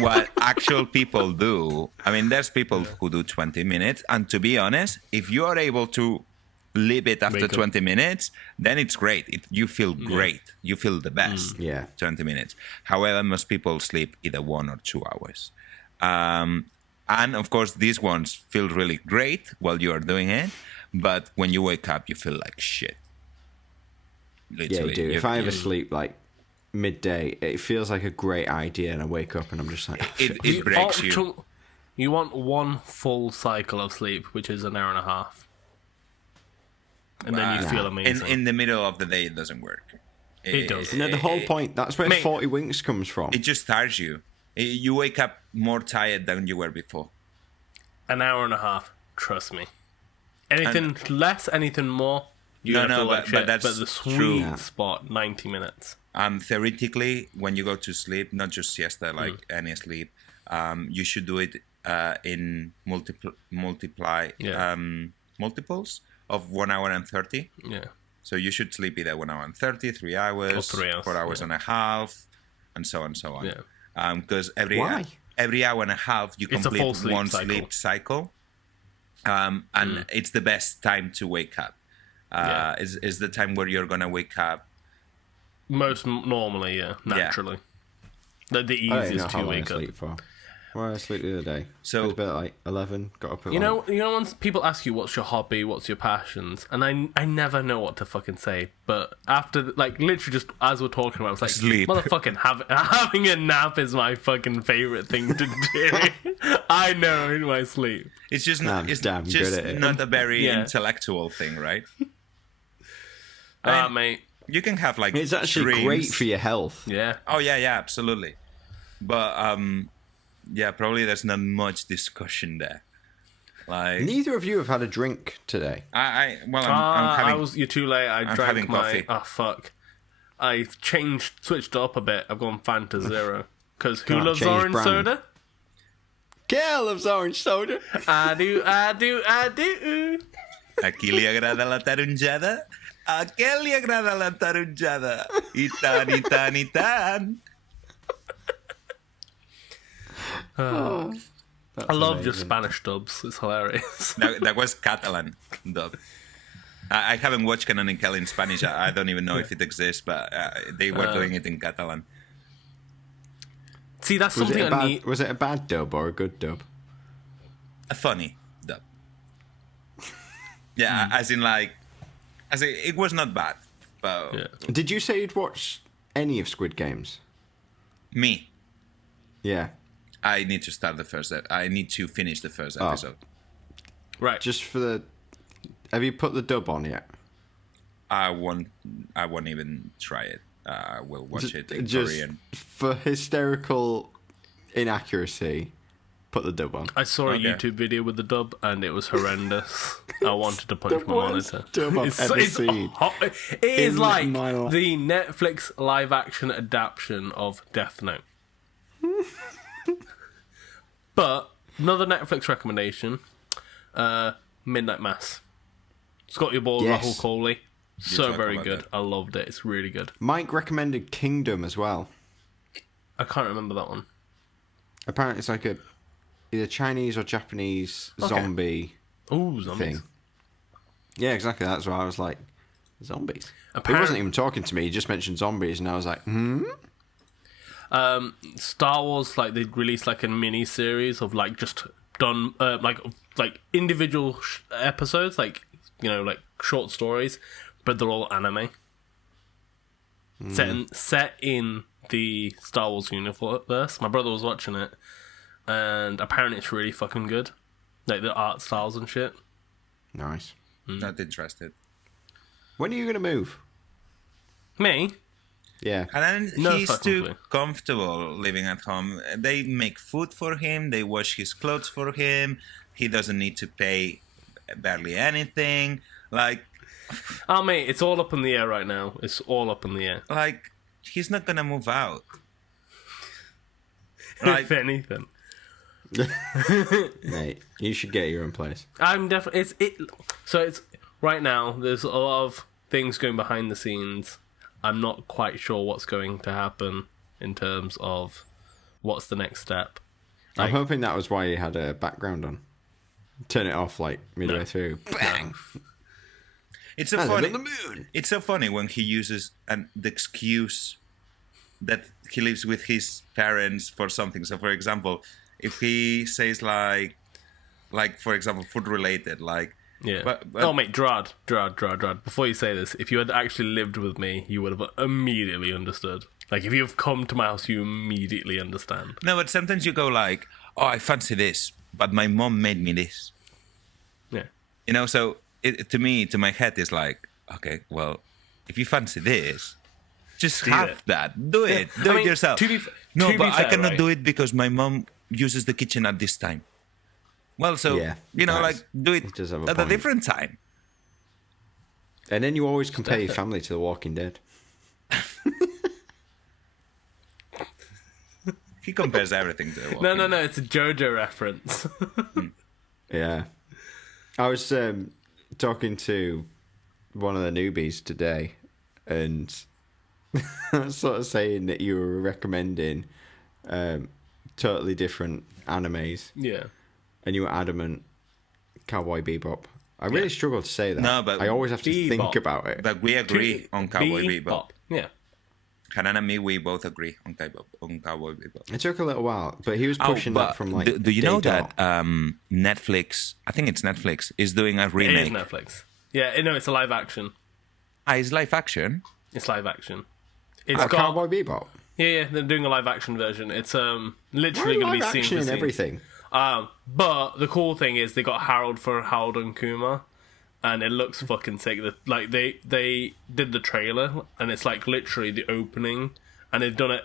What actual people do, I mean, there's people who do 20 minutes. And to be honest, if you are able to live it after Wake up. 20 minutes, then it's great. You feel great. You feel the best. Yeah. 20 minutes. However, most people sleep either 1 or 2 hours. And of course, these ones feel really great while you are doing it. But when you wake up, you feel like shit. Yeah, Literally. you do. If I ever sleep like midday, it feels like a great idea, and I wake up and I'm just like, oh, shit. It breaks you. You want one full cycle of sleep, which is an hour and a half. And then you feel amazing. In the middle of the day, it doesn't work. It does. No, the whole point. That's where Mate. 40 winks comes from. It just tires you. You wake up more tired than you were before. An hour and a half, trust me. Anything less, anything more, you're No, gonna no, feel like but shit. that's But the sweet true. spot, 90 minutes. Theoretically, when you go to sleep, not just siesta, like Mm. any sleep, you should do it in Yeah. multiples of 1 hour and 30. Yeah. So you should sleep either 1 hour and 30, 3 hours, Or 3 hours, 4 hours yeah. and a half, and so on. Yeah. Because Why? every hour and a half you It's a complete full sleep one cycle. sleep cycle, and it's the best time to wake up. Yeah. Is the time where you're gonna wake up. Normally, yeah, naturally. The I don't even easiest know how to long I wake up. sleep for. Well, I sleep the other day. So- Went to bed at like 11, got up at You like, know, when people ask you what's your hobby, what's your passions, and I never know what to fucking say. But after, like, literally just as we're talking about, it's like, Sleep. motherfucking having a nap is my fucking favorite thing to do. I know in my sleep. It's just Nah, not. I'm It's damn good just at it. not a very Yeah. intellectual thing, right? Mate. You can have like. it's actually dreams. great for your health. Yeah. Oh yeah, absolutely. But yeah, probably there's not much discussion there. Like Neither of you have had a drink today. I'm having. You're too late. I drank having my. coffee. Oh fuck! I switched up a bit. I've gone Fanta Zero. Because who loves change orange brand. soda? Girl loves orange soda. I do. A qui li agrada la taronjada? A què li agrada la taronjada? I tant, i tant, i tant. I love your Spanish dubs. It's hilarious. That was Catalan dub. I haven't watched Kenan and Kel in Spanish. I don't even know if it exists, but they were doing it in Catalan. See, that's Was something I need. was it a bad dub or a good dub? A funny dub. Yeah, as in it was not bad. But Yeah. Did you say you'd watched any of Squid Games? me, Yeah. I need to start the first. I need to finish the first episode. Right. Just for the. Have you put the dub on yet? I won't even try it. I will watch it in Just Korean. for hysterical inaccuracy, put the dub on. I saw a Okay. YouTube video with the dub, and it was horrendous. I wanted to punch my worst monitor. dub I've ever seen It is in like my life. the Netflix live-action adaptation of Death Note. But another Netflix recommendation: Midnight Mass. It's got your boy Yes. Rahul Kohli. So talk very about good. that. I loved it. It's really good. Mike recommended Kingdom as well. I can't remember that one. Apparently, it's like a either Chinese or Japanese Okay. zombie Ooh, zombies. thing. Yeah, exactly. That's why I was like, zombies. He Apparent- wasn't even talking to me. He just mentioned zombies, and I was like, Star Wars, like they released like a mini series of like just done like individual episodes, like like short stories, but they're all anime. Set in the Star Wars universe. My brother was watching it, and apparently it's really fucking good. Like the art styles and shit. Nice. Not interested. When are you gonna move? Me? Yeah. And then No he's fucking too clue. comfortable living at home. They make food for him. They wash his clothes for him. He doesn't need to pay barely anything. Oh mate, it's all up in the air right now. It's all up in the air. He's not gonna move out. If anything. Mate, you should get your own place. I'm definitely So it's right now. There's a lot of things going behind the scenes. I'm not quite sure what's going to happen in terms of what's the next step. I'm hoping that was why you had a background on. Turn it off like midway No. through. Bang! It's so I live funny. on the moon. It's so funny when he uses the excuse that he lives with his parents for something. So, for example, if he says like for example, food related, Yeah. But- oh mate, Gerard. Before you say this, if you had actually lived with me, you would have immediately understood. Like if you've come to my house, you immediately understand. no, but sometimes you go like, oh, I fancy this, but my mom made me this. Yeah. So to my head is like, okay, well, if you fancy this, just have it. that. Do it. I Do mean, it yourself. to be No, be but I fair, cannot right? do it because my mom uses the kitchen at this time. Well, so, Yeah, do it it does have a at a point. different time. And then you always compare your family to The Walking Dead. He compares everything to the No, it's a JoJo reference. Yeah. I was talking to one of the newbies today, and I was sort of saying that you were recommending totally different animes, yeah. and you were adamant Cowboy Bebop. I really struggle to say that. No, but I always have to Bebop. think about it. But we agree on Cowboy Bebop. Yeah. Hannan and me, we both agree on Cowboy Bebop. It took a little while, but he was pushing that from like. do you know day that dot. Netflix? I think it's Netflix is doing a It is remake. Netflix. Yeah, no, it's a live action. It's live action. It's live action. It's Oh, got Cowboy Bebop? yeah, they're doing a live action version. It's Why literally going live to be scene action for and scene. everything? But the cool thing is they got Harold and Kumar, and it looks fucking sick. Like they did the trailer, and it's like literally the opening, and they've done it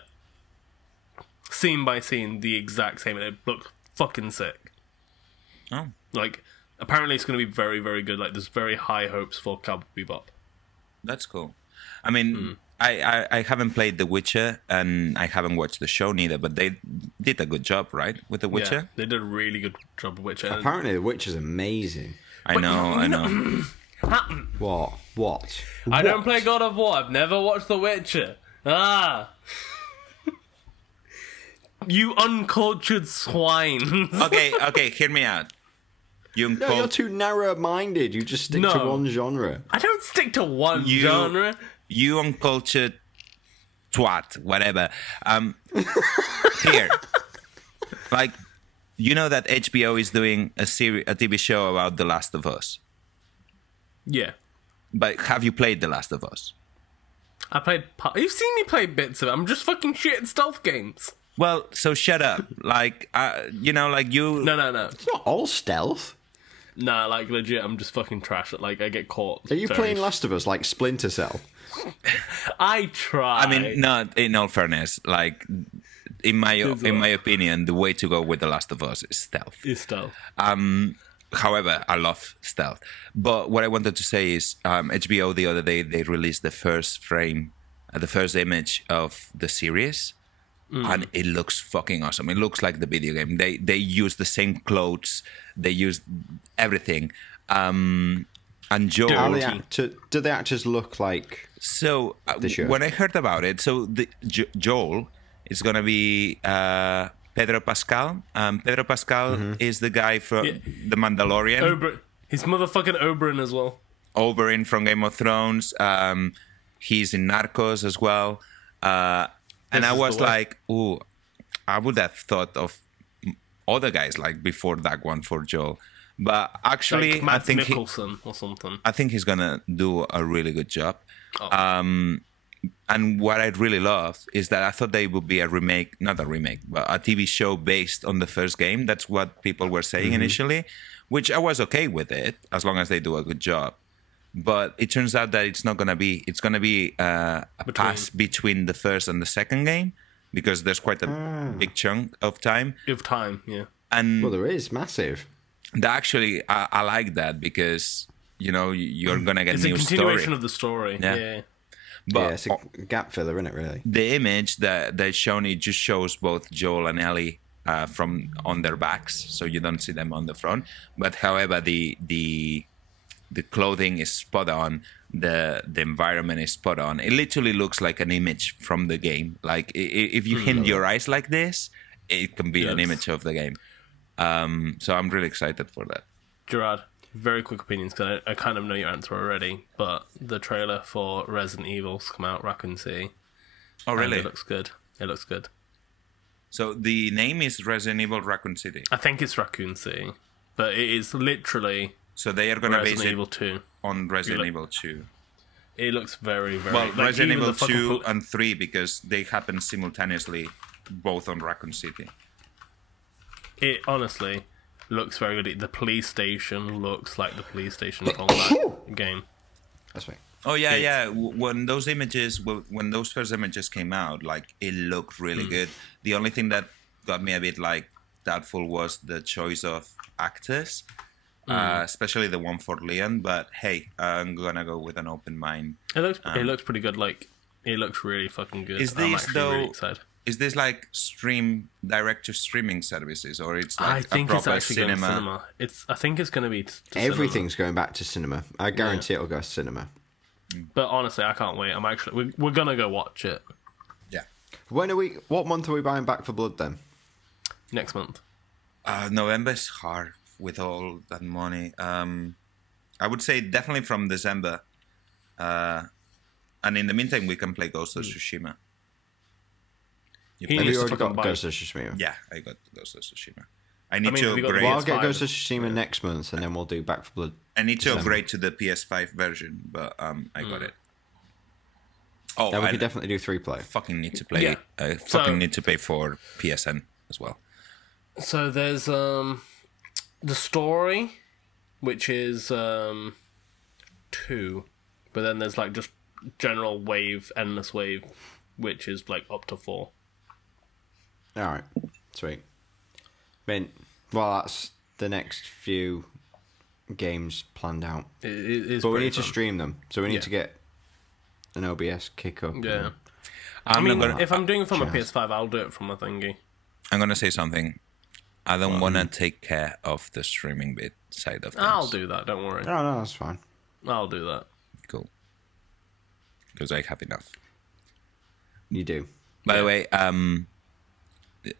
scene by scene, the exact same, and it looked fucking sick. Oh, Like apparently it's going to be very, very good. Like there's very high hopes for Cowboy Bebop. that's cool. I mean, I haven't played The Witcher, and I haven't watched the show neither. But they did a good job, right, with The Witcher? Yeah, they did a really good job of Witcher. Apparently, The Witch is amazing. I know. What? I don't play God of War. I've never watched The Witcher. Ah. You uncultured swine. Okay, hear me out. No, you're too narrow-minded. You just stick to No. one genre. I don't stick to one You- genre. You uncultured twat, whatever. Here, like, you know that HBO is doing a TV show about The Last of Us. Yeah. But have you played The Last of Us? I played. You've seen me play bits of it. I'm just fucking shit at stealth games. Well, so shut up. Like, you know, like you. No. It's not all stealth. Nah, like legit, I'm just fucking trash at like I get caught. Are you playing Last of Us like Splinter Cell? I try. I mean, no. In all fairness, like, in my opinion, the way to go with The Last of Us is stealth. It's stealth. However, I love stealth. But what I wanted to say is, HBO the other day they released the first frame, the first image of the series, and it looks fucking awesome. It looks like the video game. They use the same clothes, they use everything. And Joel, Do the actors look like? so the show? when I heard about it, so Joel is gonna be Pedro Pascal. Pedro Pascal is the guy from The Mandalorian. He's motherfucking Oberyn as well. Oberyn from Game of Thrones. He's in Narcos as well. And I was like, ooh, I would have thought of other guys like before that one for Joel. But actually, Like Matt I think Nicholson or something. I think he's gonna do a really good job. Oh. And what I really love is that I thought they would be not a remake, but a TV show based on the first game. That's what people were saying initially, which I was okay with it as long as they do a good job. But it turns out that it's not gonna be. It's gonna be a pass between the first and the second game because there's quite a big chunk of time. Yeah. And Well, there is massive. actually, I like that because you're gonna get It's a new continuation story. of the story. Yeah. Yeah. But Yeah, it's a gap filler, isn't it? Really. the image that they've shown, it just shows both Joel and Ellie from on their backs, so you don't see them on the front. But however, the clothing is spot on. The environment is spot on. It literally looks like an image from the game. Like if you hint your eyes like this, it can be an image of the game. So I'm really excited for that. Gerard, very quick opinions because I kind of know your answer already. But the trailer for Resident Evil's come out, Raccoon City. Oh, and really? It looks good. So the name is Resident Evil Raccoon City. I think it's Raccoon City, but it is literally So they are going to base Resident it Evil 2. on Resident Evil 2. It looks very, very... Well, like, Resident even Evil the fucking 2 and 3 because they happen simultaneously both on Raccoon City. It honestly looks very good. The police station looks like the police station from that game. That's right. Oh yeah. When those first images came out, like it looked really good. The only thing that got me a bit like doubtful was the choice of actors, especially the one for Leon. But hey, I'm gonna go with an open mind. It looks pretty good. Like it looks really fucking good. Is I'm this actually really excited. Is this like direct to streaming services, or it's like I think a it's proper actually going to cinema. I think it's going to be to Everything's going back to cinema. I guarantee it'll go to cinema. cinema. But honestly, I can't wait. We're going to go watch it Yeah. What month are we buying Back for Blood then? next month. November's hard with all that money. I would say definitely from December. And in the meantime, we can play Ghost of Tsushima. He Have needs you to already fucking got buy Ghost of Tsushima? Yeah, I got Ghost of Tsushima. I need mean, to have you got the upgrade. Well, I'll PS5? get Ghost of Tsushima next month, and then we'll do Back for Blood. I need to December. upgrade to the PS5 version, but I got it. Oh, Then we I could definitely do 3-player. fucking need to play. Yeah. I So- fucking need to pay for PSN as well. So there's the story, which is 2, but then there's like just general wave, endless wave, which is like up to 4. All right, sweet. That's the next few games planned out. It is But we pretty need to fun. stream them, so we need Yeah. to get an OBS kick up. Yeah. I'm I mean, not gonna. if I'm doing it from a Chance. PS5, I'll do it from a thingy. I'm gonna say something. I don't want to take care of the streaming bit side of things. I'll do that. Don't worry. No, that's fine. I'll do that. Cool. Because I have enough. You do. By the way,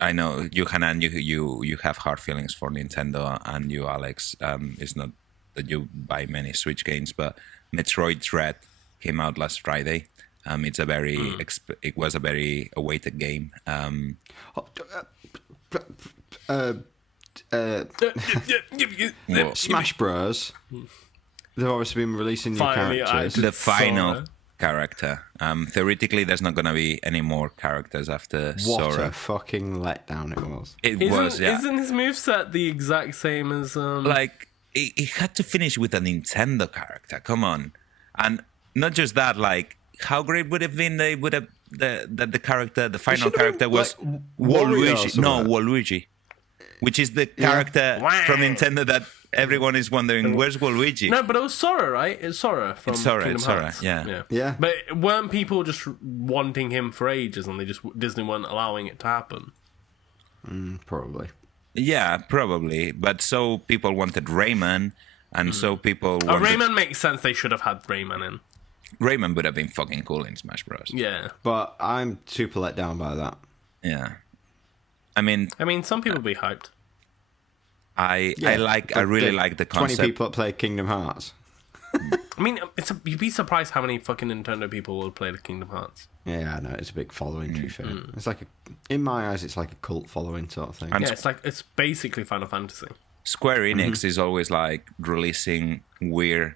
I know you, Hannan, you have hard feelings for Nintendo, and you, Alex. It's not that you buy many Switch games, but Metroid Dread came out last Friday, It's a very it was a very awaited game. Smash Bros. They've obviously been releasing new Finally, characters. The final Sora. character. Theoretically, there's not gonna be any more characters after What Sora. a fucking letdown it was. It was, yeah. Isn't his moveset the exact same as Like it had to finish with a Nintendo character. Come on, and not just that. Like, how great would it have been? They would have the character, the final should've character been, was like, Wario or Waluigi. No, something. Waluigi, which is the character from Nintendo that everyone is wondering where's Waluigi. No, but it was Sora, right? It's Sora from Kingdom it's Sora, Hearts. yeah. Yeah. But weren't people just wanting him for ages, and Disney weren't allowing it to happen? Probably. Yeah, probably. But so people wanted Rayman, and so people wanted... Rayman makes sense. They should have had Rayman in. Rayman would have been fucking cool in Smash Bros. Yeah. But I'm super let down by that. Yeah. I mean, some people be hyped. I But really the like the 20 concept. people that play Kingdom Hearts. You'd be surprised how many fucking Nintendo people will play the Kingdom Hearts. Yeah, I know, it's a big following, to be fair. It's like, in my eyes, it's like a cult following sort of thing. And Yeah, it's basically Final Fantasy. Square Enix is always like releasing weird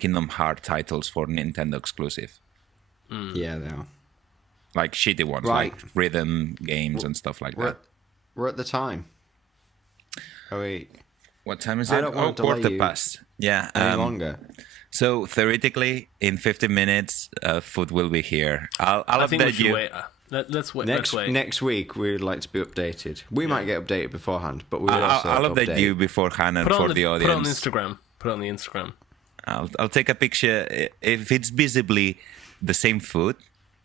Kingdom Hearts titles for Nintendo exclusive. Yeah, they are. Like shitty ones, Right. like rhythm games and stuff like that. We're at the time. Oh, wait. What time is I it? don't want to delay quarter you past. Yeah. Any longer. So theoretically, in 15 minutes, food will be here. I'll I think we update should you. wait. Let's wait. Next let's wait. next week, we would like to be updated. We might get updated beforehand, but we will also I'll update you before Hannan Put it for on the Put it on audience. Instagram. Put it on the Instagram. I'll take a picture if it's visibly the same food,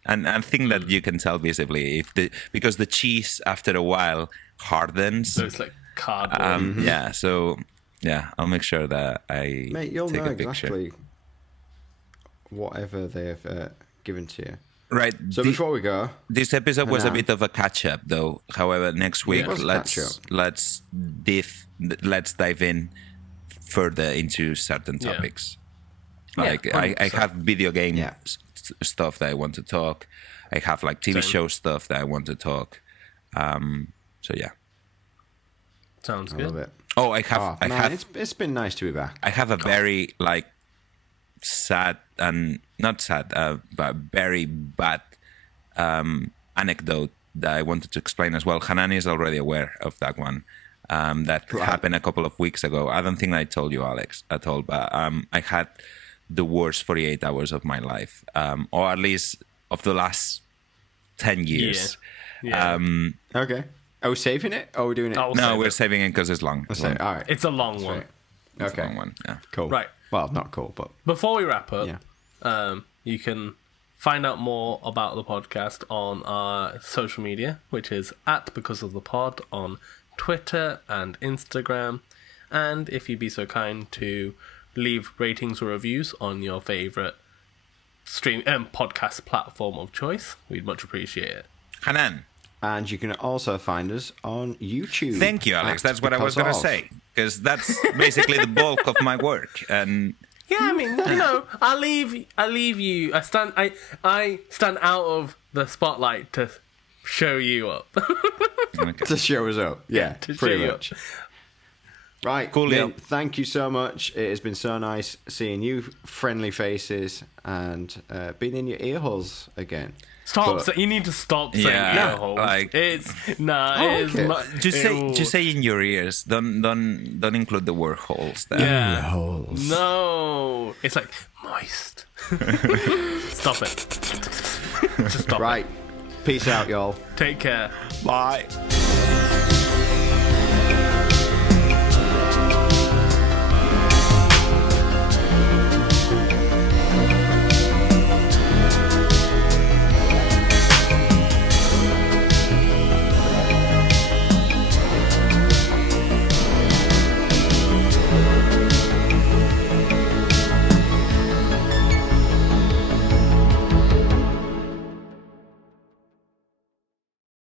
and I think that you can tell visibly because the cheese after a while hardens. So it's like cardboard. Yeah, so yeah, I'll make sure that I Mate, you'll take know a picture. exactly whatever they've given to you. Right. So before we go, This episode was a Hannan. bit of a catch up, though. However, next week it was a catch-up. let's dive in further into certain Yeah. topics. Yeah, Like I 100%. have video game Yeah. stuff that I want to talk. I have like TV Same. show stuff that I want to talk. So yeah. Sounds I good. love it. Oh, I Man, have it's been nice to be back. I have a very like sad and not sad, but very bad anecdote that I wanted to explain as well. Hannan is already aware of that one. That happened a couple of weeks ago. I don't think I told you, Alex, at all. But I had the worst 48 hours of my life, or at least of the last 10 years. Yeah. Okay. Are we saving it? Or are we doing it? I'll No, save we're it. saving it because it's long. Let's say, all right. It's a long one. Right. It's a Okay. long one. Yeah. Cool. Right. Well, not cool, but Before we wrap up, yeah. you can find out more about the podcast on our social media, which is @BecauseOfThePod on Twitter and Instagram. And if you'd be so kind to leave ratings or reviews on your favourite podcast platform of choice, we'd much appreciate it. Hannan, And you can also find us on YouTube. thank you, Alex. at That's what I was Because going to of. say. Because that's basically the bulk of my work. And Yeah, I mean, I leave you. I stand out of the spotlight to show you up. okay. To show us up. Yeah, to pretty show you much. Right, Coolio. Mint, thank you so much. It has been so nice seeing you friendly faces and being in your ear holes again. You need to stop saying Yeah, ear holes. like- It's okay. just say in your ears. Don't include the word holes there. Yeah. holes. No, it's like moist. Stop it. Just stop Right. Peace out, y'all. it. Take care. Bye.